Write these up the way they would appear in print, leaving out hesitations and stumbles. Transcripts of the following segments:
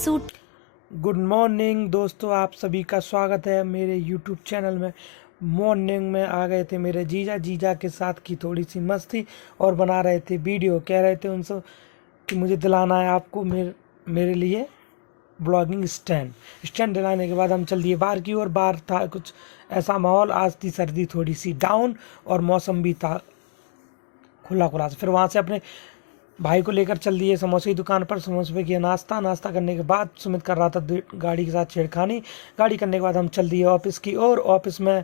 Suit. Good morning दोस्तों, आप सभी का स्वागत है मेरे यूट्यूब चैनल में। मॉर्निंग में आ गए थे मेरे जीजा के साथ की थोड़ी सी मस्ती और बना रहे थे वीडियो। कह रहे थे उनसे कि मुझे दिलाना है आपको मेरे लिए ब्लॉगिंग स्टैंड दिलाने के बाद हम चल दिए बाहर की ओर। बाहर था कुछ ऐसा माहौल, आज थी सर्दी थोड़ी सी डाउन और मौसम भी था खुला खुला। फिर वहाँ से अपने भाई को लेकर चल दिए समोसे की दुकान पर। समोसे पे किया नाश्ता करने के बाद सुमित कर रहा था गाड़ी के साथ छेड़खानी। गाड़ी करने के बाद हम चल दिए ऑफिस की ओर। ऑफिस में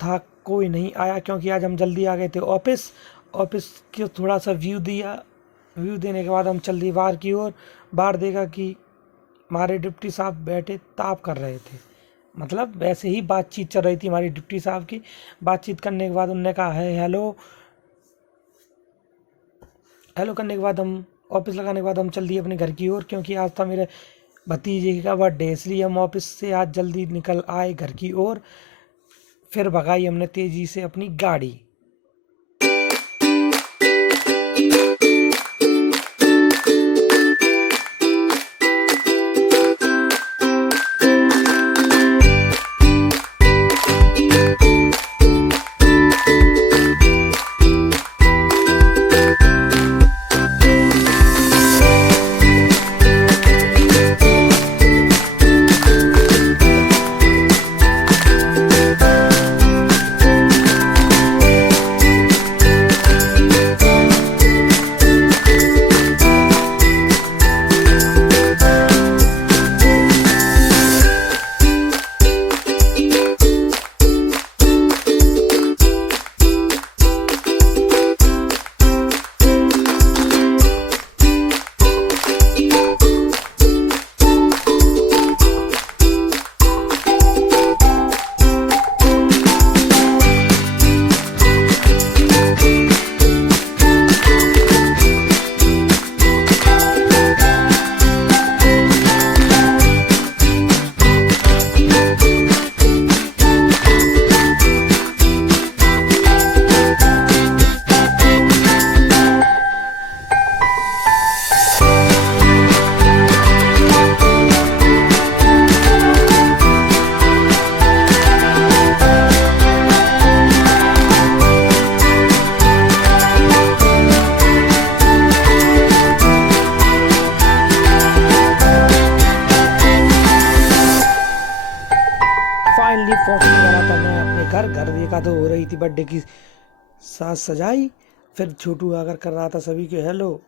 था कोई नहीं आया क्योंकि आज हम जल्दी आ गए थे ऑफिस को थोड़ा सा व्यू देने के बाद हम चल दिए बाहर की ओर। बाहर देखा कि हमारे डिप्टी साहब बैठे ताप कर रहे थे, मतलब वैसे ही बातचीत चल रही थी हमारी डिप्टी साहब की। बातचीत करने के बाद उनने कहा है हेलो करने के बाद हम ऑफिस लगाने के बाद हम चल दिए अपने घर की ओर, क्योंकि आज था मेरे भतीजे का बर्थडे, इसलिए हम ऑफिस से आज जल्दी निकल आए घर की ओर। फिर भगाई हमने तेजी से अपनी गाड़ी। फाइनली पहुंचने वाला था मैं अपने घर देखा तो हो रही थी बर्थडे की साज सजाई। फिर छोटू आकर कर रहा था सभी के हेलो।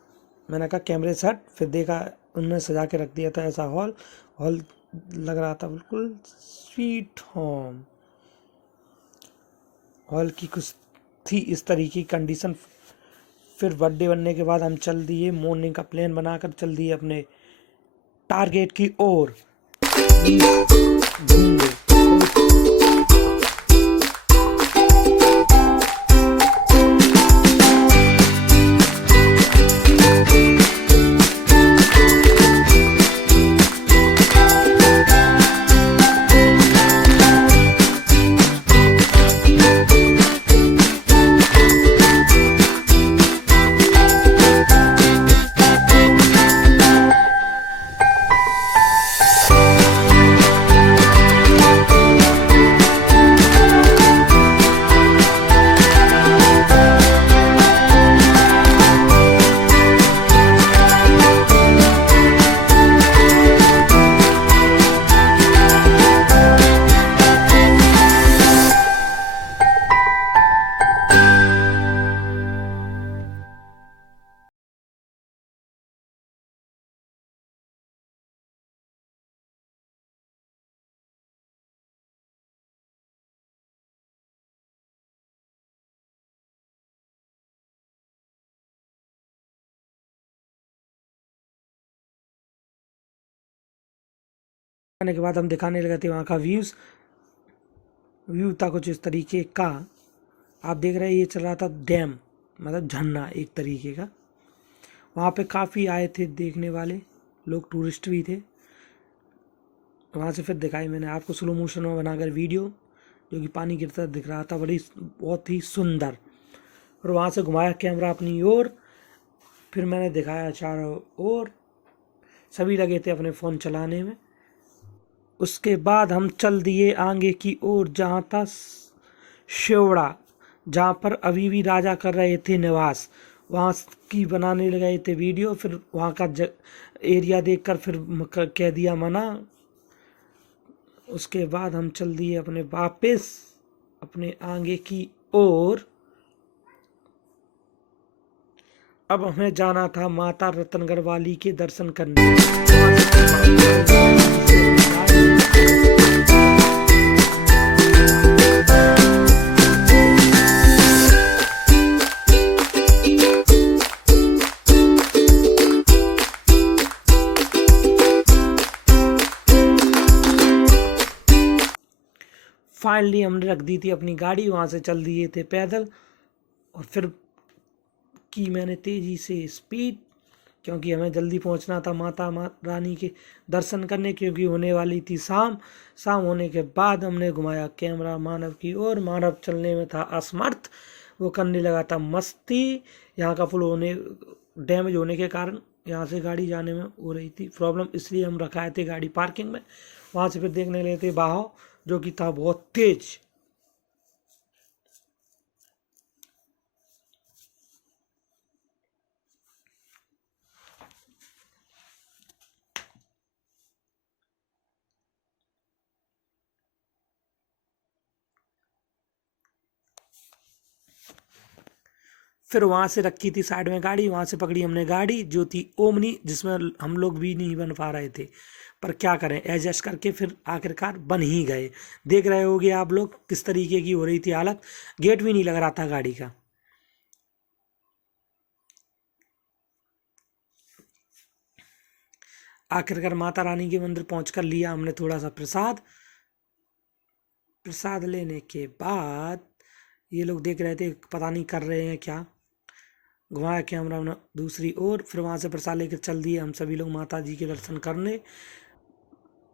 मैंने कहा कैमरे से हट। फिर देखा उन्होंने सजा के रख दिया था ऐसा हॉल लग रहा था बिल्कुल स्वीट होम। हॉल की कुछ थी इस तरीके की कंडीशन। फिर बर्थडे बनने के बाद हम चल दिए, मॉर्निंग का प्लान बनाकर चल दिए अपने टारगेट की ओर। आने के बाद हम दिखाने लगे थे वहाँ का व्यू था कुछ इस तरीके का। आप देख रहे हैं ये चल रहा था डैम, मतलब झरना एक तरीके का। वहाँ पे काफ़ी आए थे देखने वाले लोग, टूरिस्ट भी थे। वहाँ से फिर दिखाई मैंने आपको स्लो मोशन में बनाकर वीडियो, जो कि पानी गिरता दिख रहा था, बहुत ही सुंदर। और वहाँ से घुमाया कैमरा अपनी ओर। फिर मैंने दिखाया चारों ओर। सभी लगे थे अपने फ़ोन चलाने में। उसके बाद हम चल दिए आगे की ओर, जहाँ था शेवड़ा, जहाँ पर अभी भी राजा कर रहे थे निवास। वहाँ की बनाने लगे थे वीडियो। फिर वहाँ का एरिया देखकर फिर कह दिया मना। उसके बाद हम चल दिए अपने वापस अपने आगे की ओर। अब हमें जाना था माता रतनगढ़ वाली के दर्शन करने। फाइनली हमने रख दी थी अपनी गाड़ी, वहाँ से चल दिए थे पैदल। और फिर की मैंने तेज़ी से स्पीड, क्योंकि हमें जल्दी पहुँचना था माता रानी के दर्शन करने, क्योंकि होने वाली थी शाम। शाम होने के बाद हमने घुमाया कैमरा मानव की ओर। मानव चलने में था असमर्थ, वो करने लगा था मस्ती। यहाँ का पुल डैमेज होने के कारण यहाँ से गाड़ी जाने में हो रही थी प्रॉब्लम, इसलिए हम रखाए थे गाड़ी पार्किंग में। वहाँ से फिर देखने लगे थे बहाव, जो कि था बहुत तेज। फिर वहाँ से रखी थी साइड में गाड़ी, वहाँ से पकड़ी हमने गाड़ी जो थी ओमनी, जिसमें हम लोग भी नहीं बन पा रहे थे, पर क्या करें एडजस्ट करके फिर आखिरकार बन ही गए। देख रहे होगे आप लोग किस तरीके की हो रही थी हालत, गेट भी नहीं लग रहा था गाड़ी का। आखिरकार माता रानी के मंदिर पहुंचकर लिया हमने थोड़ा सा प्रसाद। प्रसाद लेने के बाद ये लोग देख रहे थे पता नहीं कर रहे हैं क्या, घुमाया कैमरा हमने दूसरी ओर। फिर वहाँ से प्रसाद लेकर चल दिए हम सभी लोग माता जी के दर्शन करने।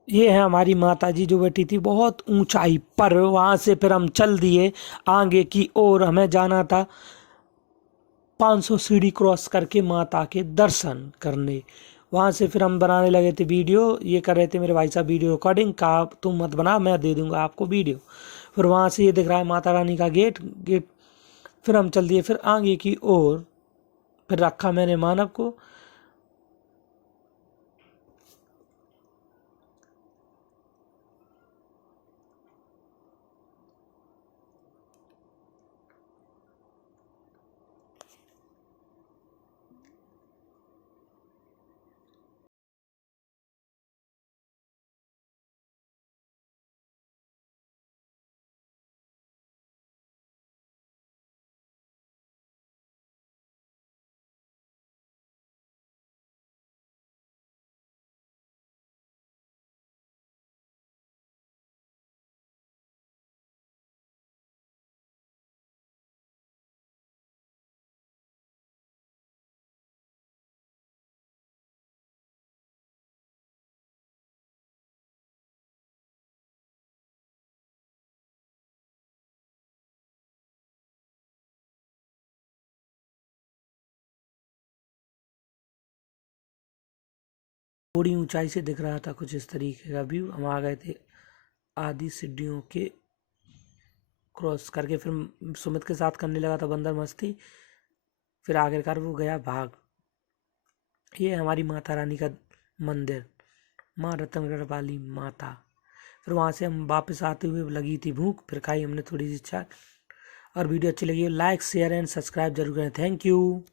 ये है हमारी माता जी जो बैठी थी बहुत ऊंचाई पर। वहाँ से फिर हम चल दिए आगे की ओर। हमें जाना था 500 सीढ़ी क्रॉस करके माता के दर्शन करने। वहाँ से फिर हम बनाने लगे थे वीडियो। ये कर रहे थे मेरे भाई साहब वीडियो रिकॉर्डिंग का, तुम मत बना, मैं दे दूंगा आपको वीडियो। फिर वहाँ से ये दिख रहा है माता रानी का गेट। फिर हम चल दिए फिर आगे की ओर। फिर रखा मैंने मानव को। थोड़ी ऊंचाई से दिख रहा था कुछ इस तरीके का व्यू। हम आ गए थे आधी सीढ़ियों के क्रॉस करके। फिर सुमित के साथ करने लगा था बंदर मस्ती। फिर आखिरकार वो गया भाग। ये हमारी माता रानी का मंदिर, माँ रतनगढ़ वाली माता। फिर वहाँ से हम वापस आते हुए लगी थी भूख, फिर खाई हमने थोड़ी सी चाट। और वीडियो अच्छी लगी हो लाइक शेयर एंड सब्सक्राइब जरूर करें। Thank you.